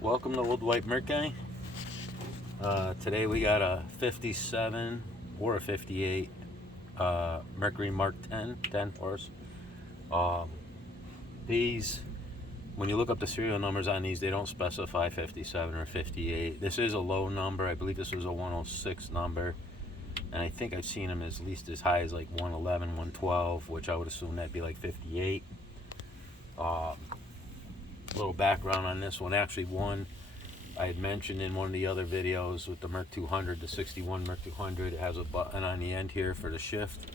Welcome to Old White Mercury. Today we got a 57 or a 58 Mercury Mark 10 horse. Um, these, when you look up the serial numbers on these, they don't specify 57 or 58. This is a low number. I believe this was a 106 number. And I think I've seen them at least as high as like 111, 112, which I would assume that'd be like 58. Little background on this one. Actually, one I had mentioned in one of the other videos with the Merc 200, the 61 Merc 200. It has a button on the end here for the shift.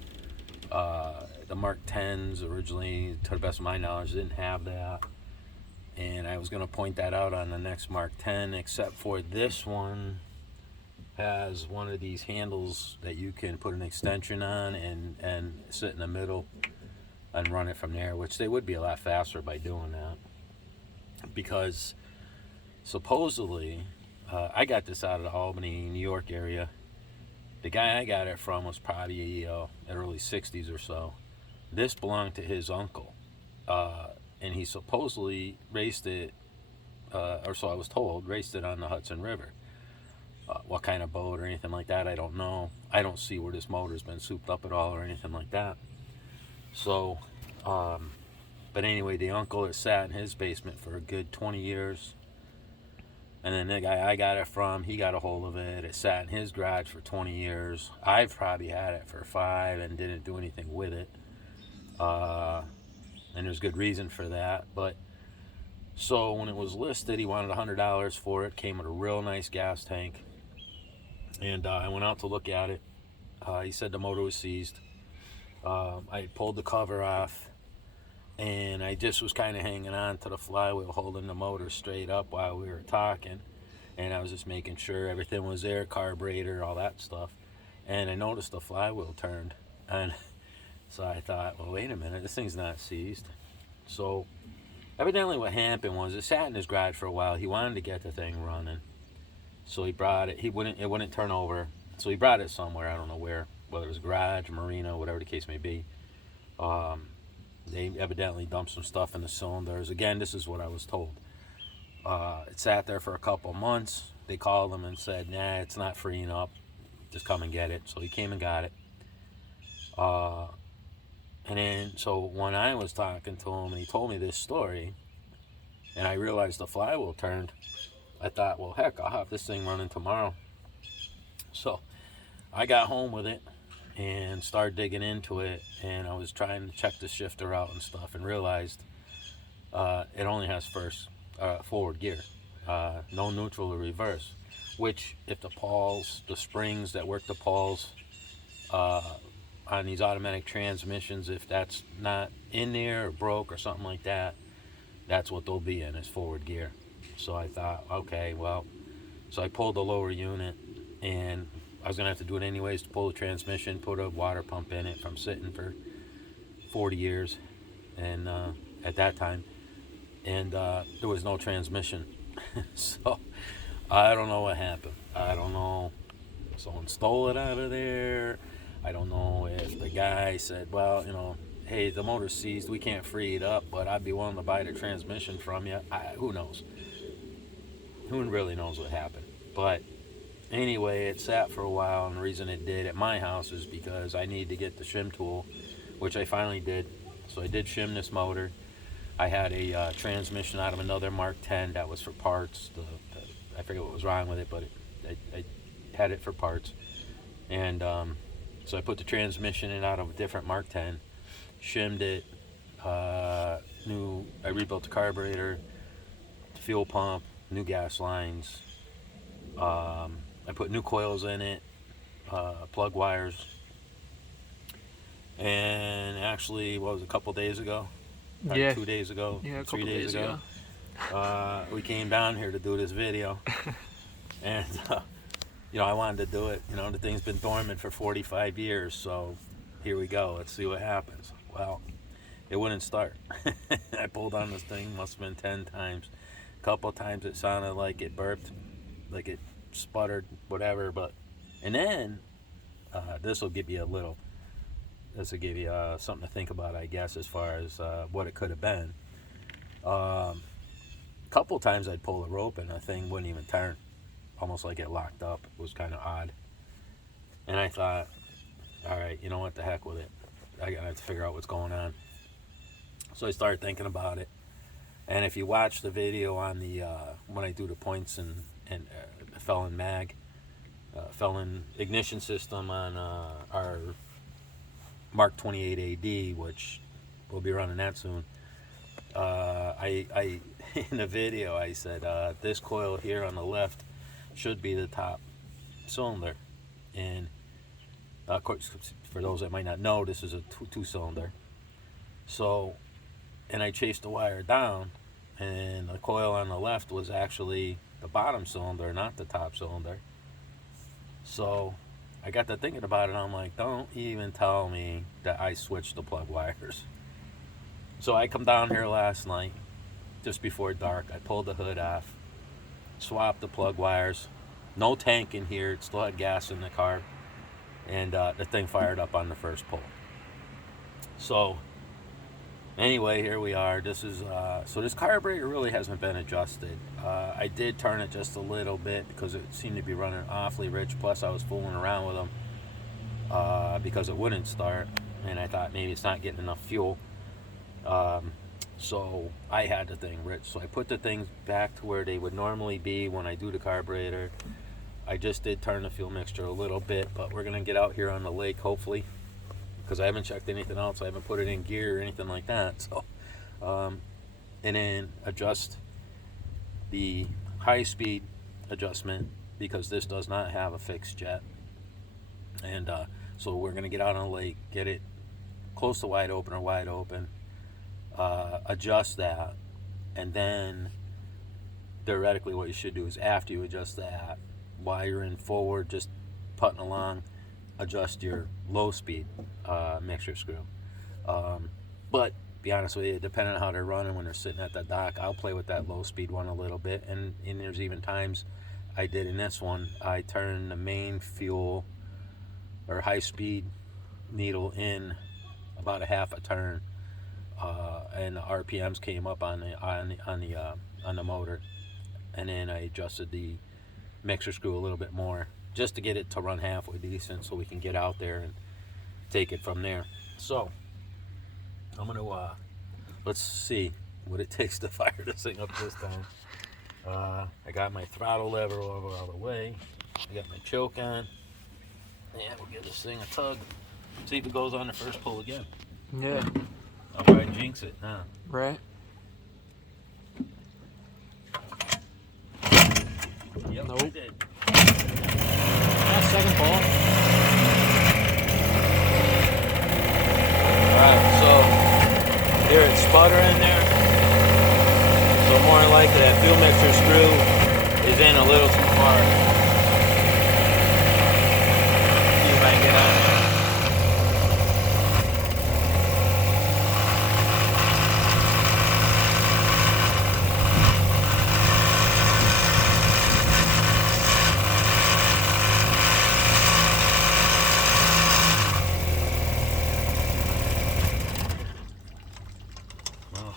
The Mark 10s originally, to the best of my knowledge, didn't have that. And I was going to point that out on the next Mark 10, except for this one has one of these handles that you can put an extension on and sit in the middle and run it from there, which they would be a lot faster by doing that. Because supposedly, I got this out of the Albany, New York area. The guy I got it from was probably early 60s or so. This belonged to his uncle. And he supposedly raced it, or so I was told, raced it on the Hudson River. What kind of boat or anything like that, I don't know. I don't see where this motor's been souped up at all or anything like that. So, but anyway, the uncle had sat in his basement for a good 20 years. And then the guy I got it from, he got a hold of it. It sat in his garage for 20 years. I've probably had it for 5 and didn't do anything with it. And there's good reason for that. But so when it was listed, he wanted $100 for it. Came with a real nice gas tank. And I went out to look at it. He said the motor was seized. I pulled the cover off. And I just was kind of hanging on to the flywheel, holding the motor straight up while we were talking. And I was just making sure everything was there, carburetor, all that stuff. And I noticed the flywheel turned. And so I thought, well, wait a minute, this thing's not seized. So evidently what happened was it sat in his garage for a while. He wanted to get the thing running. So he brought it. It wouldn't turn over. So he brought it somewhere, I don't know where, whether it was garage, marina, whatever the case may be. They evidently dumped some stuff in the cylinders. Again, this is what I was told. It sat there for a couple months. They called him and said, nah, it's not freeing up. Just come and get it. So he came and got it. And then, so when I was talking to him and he told me this story, and I realized the flywheel turned, I thought, well, heck, I'll have this thing running tomorrow. So I got home with it and started digging into it, and I was trying to check the shifter out and stuff, and realized it only has forward gear, no neutral or reverse. Which, if the springs that work the pawls on these automatic transmissions, if that's not in there or broke or something like that, that's what they'll be in, is forward gear. So I thought, okay, well, so I pulled the lower unit, and I was going to have to do it anyways to pull the transmission, put a water pump in it from sitting for 40 years and at that time. And there was no transmission. So I don't know what happened. I don't know. Someone stole it out of there. I don't know if the guy said, well, hey, the motor's seized. We can't free it up, but I'd be willing to buy the transmission from you. Who knows? Who really knows what happened? But anyway, it sat for a while, and the reason it did at my house is because I needed to get the shim tool, which I finally did. So I did shim this motor. I had a transmission out of another Mark 10 that was for parts. I forget what was wrong with it, but I had it for parts. And so I put the transmission in out of a different Mark 10, shimmed it, I rebuilt the carburetor, the fuel pump, new gas lines. I put new coils in it, plug wires, and actually, what was it, a couple days ago? Yeah. 2 days ago, Yeah, a 3 couple days days ago. We came down here to do this video, and I wanted to do it. The thing's been dormant for 45 years, so here we go. Let's see what happens. Well, it wouldn't start. I pulled on this thing, must have been 10 times. A couple times it sounded like it burped, like it sputtered, whatever. And then this will give you something to think about, I guess, as far as what it could have been. A couple times I'd pull the rope and the thing wouldn't even turn, almost like it locked up. It was kind of odd. And I thought, all right, you know what, the heck with it. I gotta have to figure out what's going on. So I started thinking about it. And if you watch the video on the when I do the points and Felon mag, Felon ignition system on our Mark 28 AD, which we'll be running that soon. I in the video I said this coil here on the left should be the top cylinder, and of course, for those that might not know, this is a two-cylinder. So, and I chased the wire down, and the coil on the left was actually the bottom cylinder, not the top cylinder. So I got to thinking about it. I'm like, don't even tell me that I switched the plug wires. So I come down here last night, just before dark. I pulled the hood off, swapped the plug wires. No tank in here. It still had gas in the car. And the thing fired up on the first pull. So anyway, here we are. This is so this carburetor really hasn't been adjusted. I did turn it just a little bit because it seemed to be running awfully rich. Plus I was fooling around with them because it wouldn't start, and I thought maybe it's not getting enough fuel. So I had the thing rich. So I put the things back to where they would normally be when I do the carburetor. I just did turn the fuel mixture a little bit, but we're going to get out here on the lake, hopefully, because I haven't checked anything else. I haven't put it in gear or anything like that. So, and then adjust the high-speed adjustment, because this does not have a fixed jet. And so we're going to get out on the lake, get it close to wide open or wide open, adjust that, and then theoretically what you should do is after you adjust that, while you're in forward, just putting along, adjust your low speed mixture screw. But be honest with you, depending on how they're running when they're sitting at the dock, I'll play with that low speed one a little bit. And there's even times I did in this one, I turned the main fuel or high speed needle in about a half a turn, and the RPMs came up on the motor, and then I adjusted the mixer screw a little bit more just to get it to run halfway decent, so we can get out there and take it from there. So I'm gonna let's see what it takes to fire this thing up this time. I got my throttle lever over all the way. I got my choke on, and we'll give this thing a tug. See if it goes on the first pull again. Yeah. I'll try and jinx it, huh? Right. Yep, nope. I did. Second pull. Alright, so here it's sputtering there. So more than likely that fuel mixer screw is in a little too far. See if I can get on it.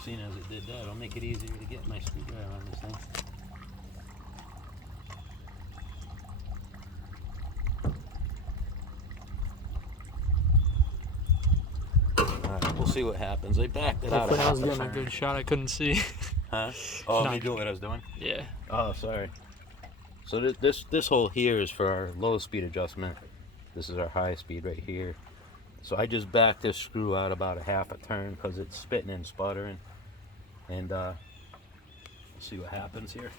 Seeing as it did that, it'll make it easier to get my screwdriver on this thing. Alright, we'll see what happens. I backed it out. Hopefully I was getting a good shot. I couldn't see. Huh? Oh, No. me doing what I was doing? Yeah. Oh, sorry. So this hole here is for our low speed adjustment. This is our high speed right here. So I just backed this screw out about a half a turn because it's spitting and sputtering. And we'll see what happens here.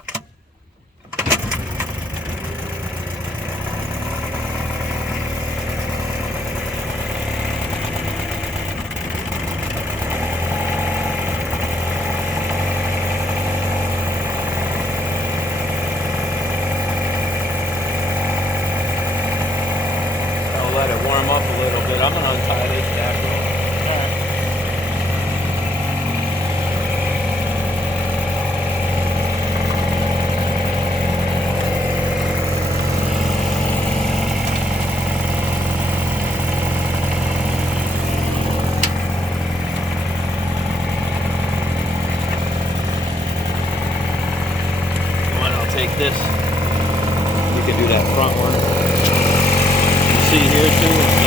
I'll let it warm up a little bit. I'm gonna untie this back roll. take this. You can do that front one. You see here too, it's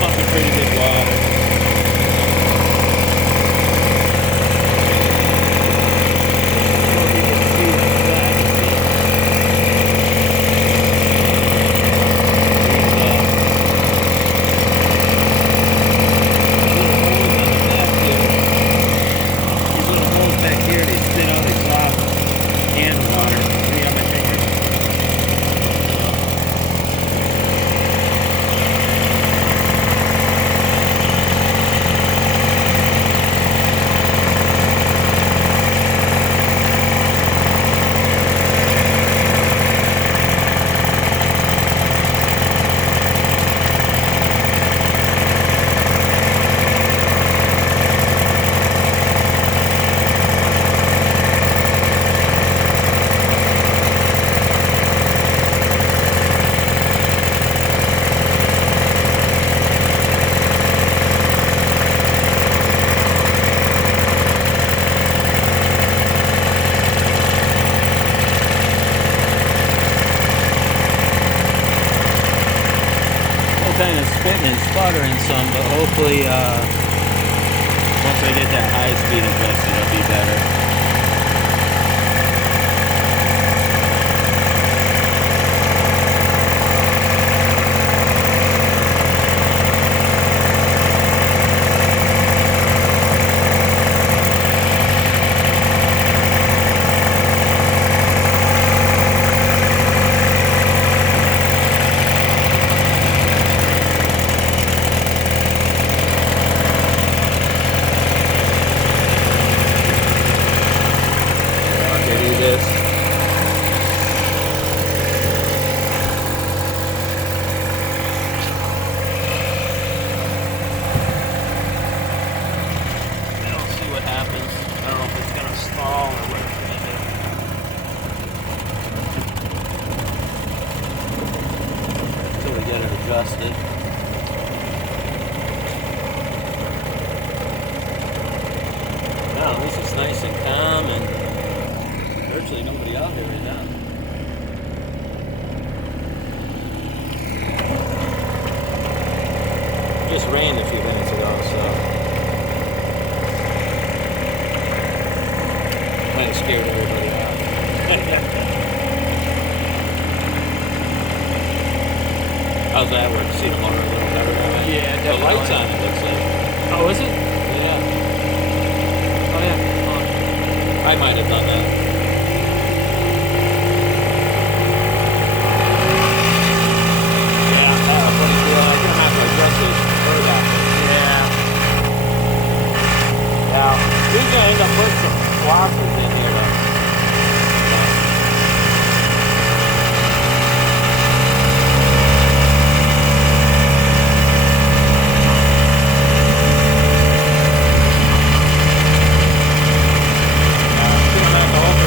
pumping pretty good water. Kind of spitting and sputtering some, but hopefully once I get that high speed adjusted, it'll be better. Adjusted. Now, at least it's nice and calm and virtually nobody out here right now. It just rained a few minutes ago, so might have scared everybody out. How's that work? See the motor a little better now? Yeah, The light's on, it looks like. Oh, is it? Yeah. Oh, yeah. I might have done that. Yeah, funny deal. I'm gonna have to adjust this further. Yeah. Now, we're gonna end up putting some floppers in here, though. Open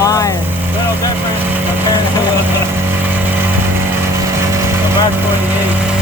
flying. Little different compared to the Mark 48.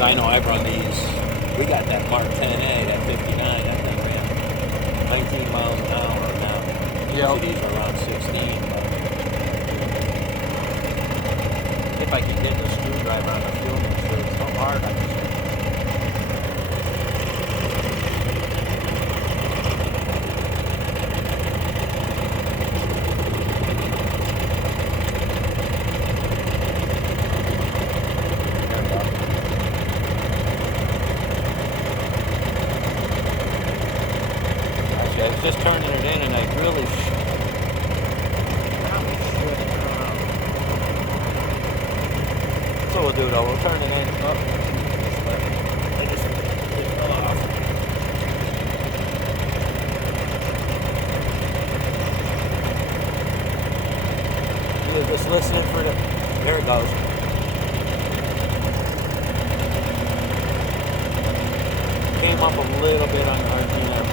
I know I've run these. We got that Mark 10A, that 59. That thing ran 19 miles an hour now. Yep. These are around 16. If I can get the screwdriver on the fuel mixture, it's so hard. I just I was just turning it in and I really So we'll do though, we'll turn it in. Oh, I just fell off. You're just listening for the, there it goes. Came up a little bit on the RPM.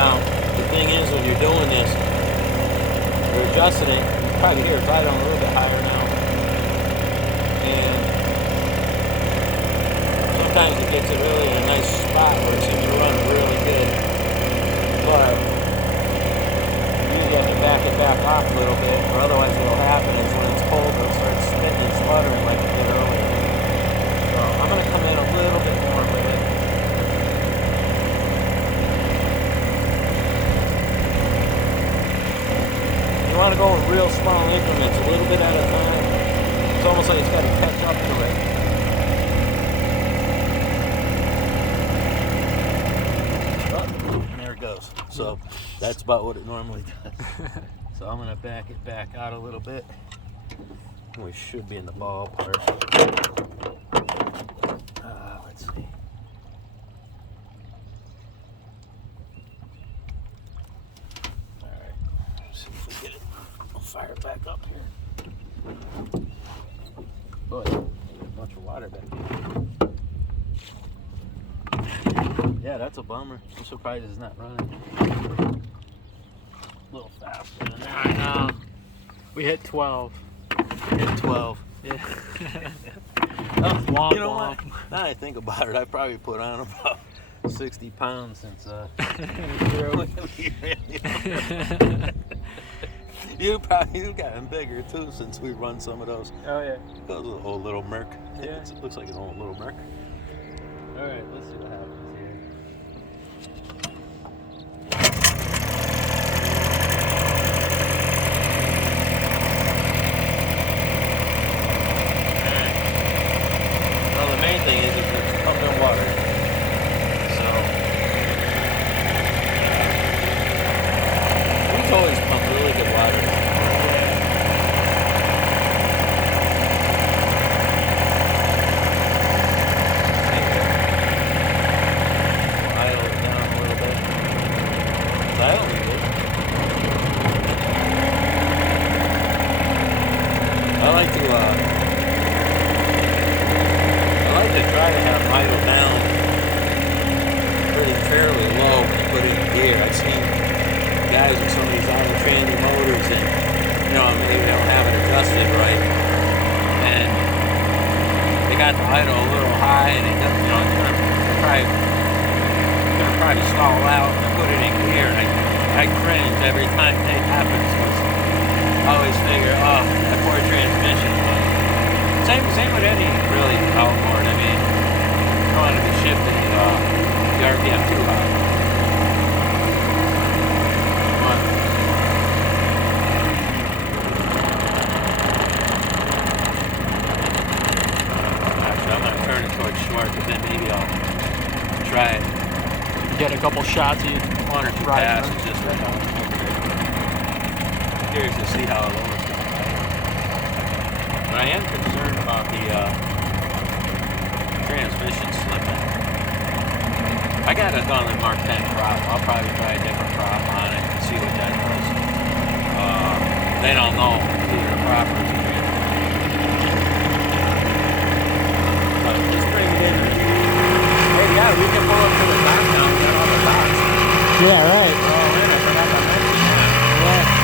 Now, the thing is, when you're doing this, you're adjusting it. You probably hear it right on a little bit higher now. And sometimes it gets it really in a nice spot where it seems to run really good. But you usually have to back it back off a little bit, or otherwise what will happen is when it's cold, it'll start spitting and sputtering like it did earlier. So I'm going to come in a little bit more with it. You want to go in real small increments, a little bit at a time. It's almost like it's got to catch up to it. Oh, there it goes. So that's about what it normally does. So I'm going to back it back out a little bit. We should be in the ballpark. Let's see. See if we get it. I'll fire it back up here. Boy, there's a bunch of water back here. Yeah, that's a bummer. I'm surprised it's not running a little faster than that. I know. We hit 12. Hit 12. Yeah. Oh, Womp you know womp. what? Now I think about it, I probably put on about 60 pounds since True. you've gotten bigger too since we run some of those. Oh yeah. Those are old little Merc. Yeah. It looks like an old little Merc. All right, let's see what happens here. Well, the main thing is it's pumping water. So we've always pumped really good water. We'll idle it down a little bit. I don't need it. I like to try to have idle down pretty fairly low when you put it in gear. I've seen guys with some of these idle tranny motors and maybe they don't have it adjusted right and they got the idle a little high and it doesn't, it's gonna probably stall out and put it in gear and I cringe every time that happens because I always figure, that poor transmission. Same with any really outboard. I mean, you don't want to be shifting the RPM too high. Actually, I'm going to turn it towards short, but then maybe I'll try it. Get a couple shots. You One or two ride passes first. just right now. Curious to see how it lowers. But I am concerned about the transmission slipping. I got a Gauntlet Mark 10 prop. I'll probably try a different prop on it and see what that does. Then I'll know either the prop or the transmission. But just bring it in. Hey, yeah, we can pull up to the dock now. We got all the docks. Yeah, right. We're all in. I forgot to mention that. Yeah.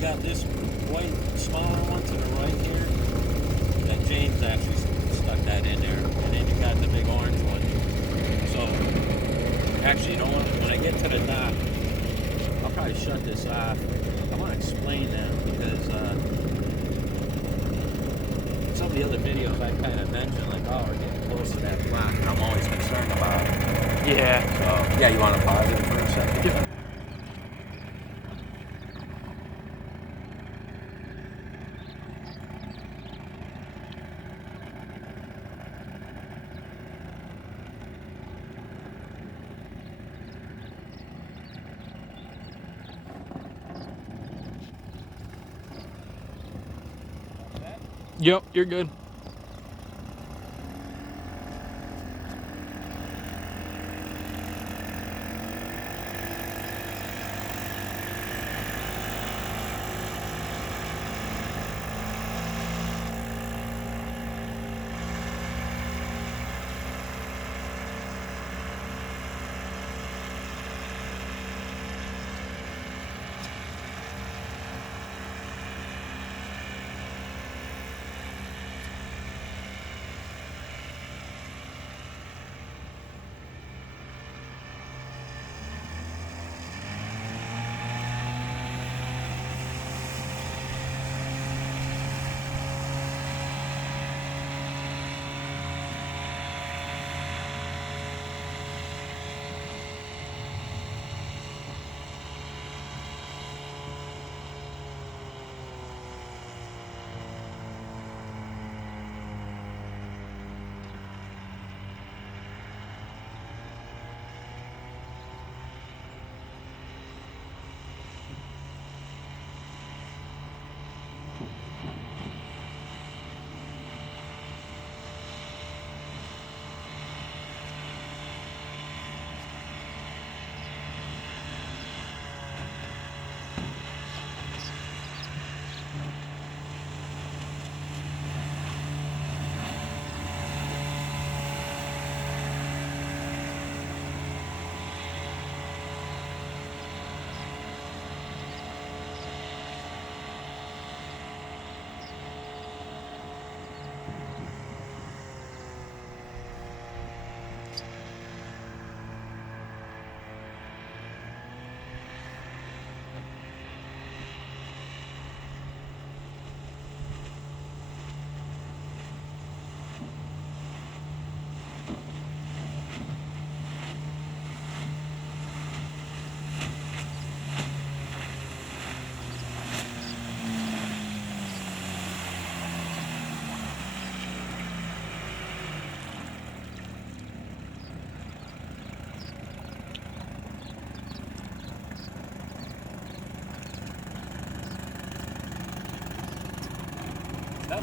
Got this white smaller one to the right here. And James actually stuck that in there. And then you got the big orange one. So, actually, you know what? When I get to the dock, I'll probably shut this off. I want to explain that because some of the other videos I kind of mentioned, like, we're getting close to that block, and I'm always concerned about it. Yeah. So, yeah, you want to pause it for a second? Yeah. Yep, you're good.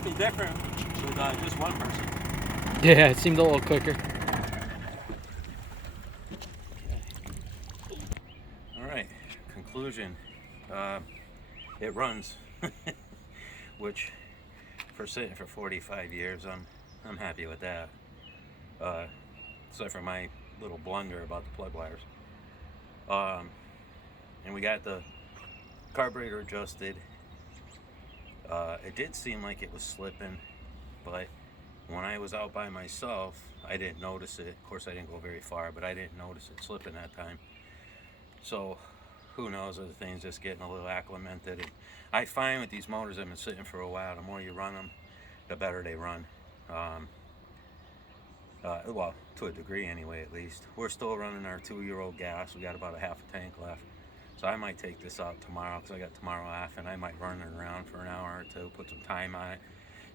Might be different with just one person. Yeah, it seemed a little quicker. All right, conclusion. It runs, which for sitting for 45 years, I'm happy with that. Except for my little blunder about the plug wires. And we got the carburetor adjusted. It did seem like it was slipping, but when I was out by myself, I didn't notice it. Of course, I didn't go very far, but I didn't notice it slipping that time. So, who knows, other things just getting a little acclimated. And I find with these motors that have been sitting for a while, the more you run them, the better they run. Well, to a degree anyway, at least. We're still running our 2-year-old gas. We got about a half a tank left. So I might take this out tomorrow because I got tomorrow off, and I might run it around for an hour or two, put some time on it.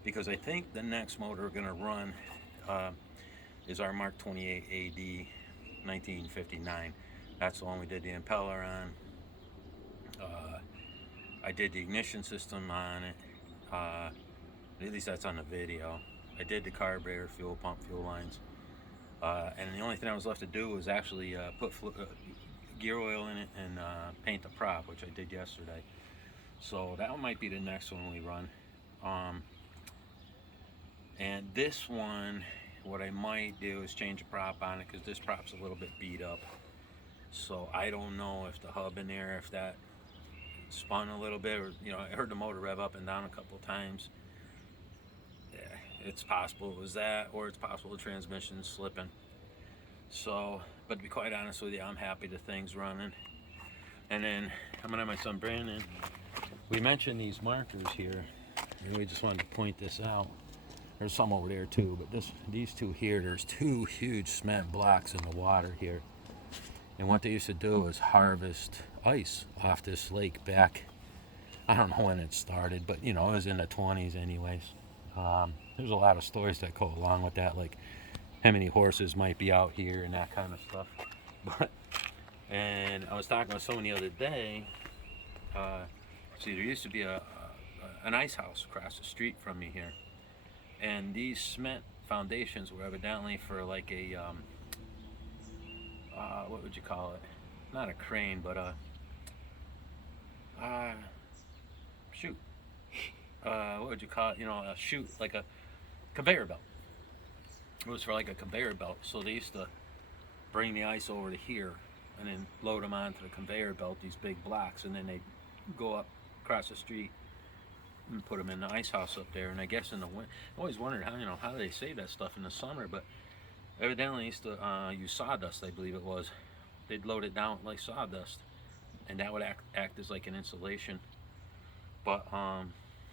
Because I think the next motor we're going to run is our Mark 28 AD 1959. That's the one we did the impeller on. I did the ignition system on it. At least that's on the video. I did the carburetor, fuel pump, fuel lines. And the only thing I was left to do was actually put gear oil in it and paint the prop, which I did yesterday. So that one might be the next one we run. And this one, what I might do is change the prop on it because this prop's a little bit beat up. So I don't know if the hub in there, if that spun a little bit, or I heard the motor rev up and down a couple of times. Yeah, it's possible it was that, or it's possible the transmission's slipping. So, but to be quite honest with you, I'm happy the thing's running. And then I'm gonna have my son Brandon. We mentioned these markers here, and we just wanted to point this out. There's some over there too, but these two here, there's two huge cement blocks in the water here. And what they used to do is harvest ice off this lake back, I don't know when it started, but it was in the 20s anyways. There's a lot of stories that go along with that, like how many horses might be out here and that kind of stuff. And I was talking with someone the other day. See, there used to be an ice house across the street from me here, and these cement foundations were evidently for like a what would you call it? Not a crane, but shoot. What would you call it? A chute, like a conveyor belt. It was for like a conveyor belt. So they used to bring the ice over to here and then load them onto the conveyor belt, these big blocks, and then they go up across the street and put them in the ice house up there. And I guess in the winter, I always wondered how do they save that stuff in the summer, but evidently they used to use sawdust, I believe it was. They'd load it down like sawdust, and that would act as like an insulation. But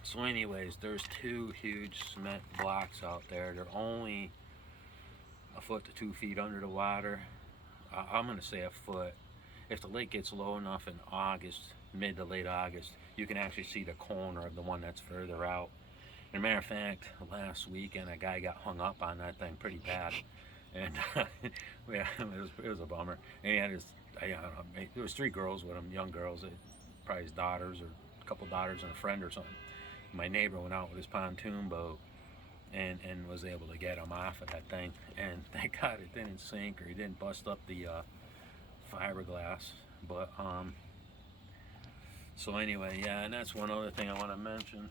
so anyways, there's two huge cement blocks out there. They're only a foot to 2 feet under the water. I'm gonna say a foot. If the lake gets low enough in August, mid to late August, you can actually see the corner of the one that's further out. As a matter of fact, last weekend a guy got hung up on that thing pretty bad, and yeah, it was a bummer. And he had there was 3 girls with him, young girls, probably his daughters or a couple daughters and a friend or something. My neighbor went out with his pontoon boat and was able to get him off of that thing, and thank God it didn't sink, or he didn't bust up the fiberglass. But so anyway, yeah, and that's one other thing I want to mention.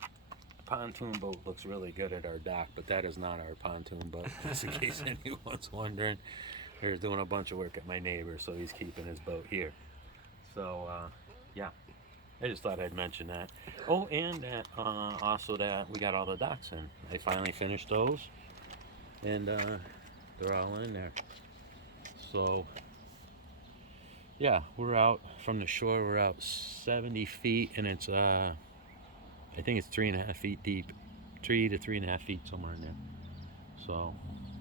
The pontoon boat looks really good at our dock, but that is not our pontoon boat. Just in case anyone's wondering, we're doing a bunch of work at my neighbor, so he's keeping his boat here. So yeah, I just thought I'd mention that. Oh, and that also that we got all the docks in. They finally finished those, and they're all in there. So yeah, we're out from the shore. We're out 70 feet, and it's I think it's 3.5 feet deep, 3 to 3.5 feet, somewhere in there. So,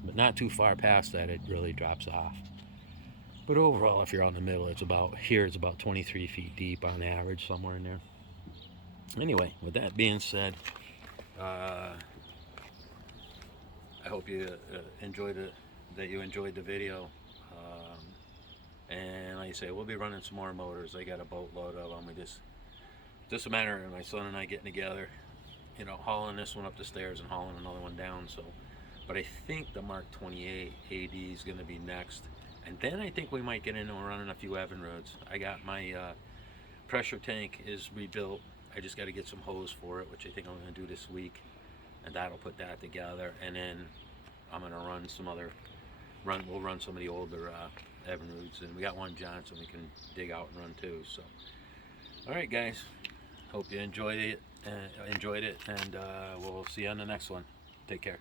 but not too far past that, it really drops off. But overall, if you're out in the middle, it's about 23 feet deep on average, somewhere in there. Anyway, with that being said, I hope you enjoyed the video. And like I say, we'll be running some more motors. I got a boatload of them. Just a matter of my son and I getting together you know, hauling this one up the stairs and hauling another one down. So, but I think the Mark 28 AD is going to be next, and then I think we might get into running a few Evan roads. I got my pressure tank is rebuilt. I just got to get some hose for it, which I think I'm going to do this week, and that'll put that together. And then I'm going to run some other we'll run some of the older Evan routes, and we got one Johnson we can dig out and run too. So, all right, guys. Hope you enjoyed it, and we'll see you on the next one. Take care.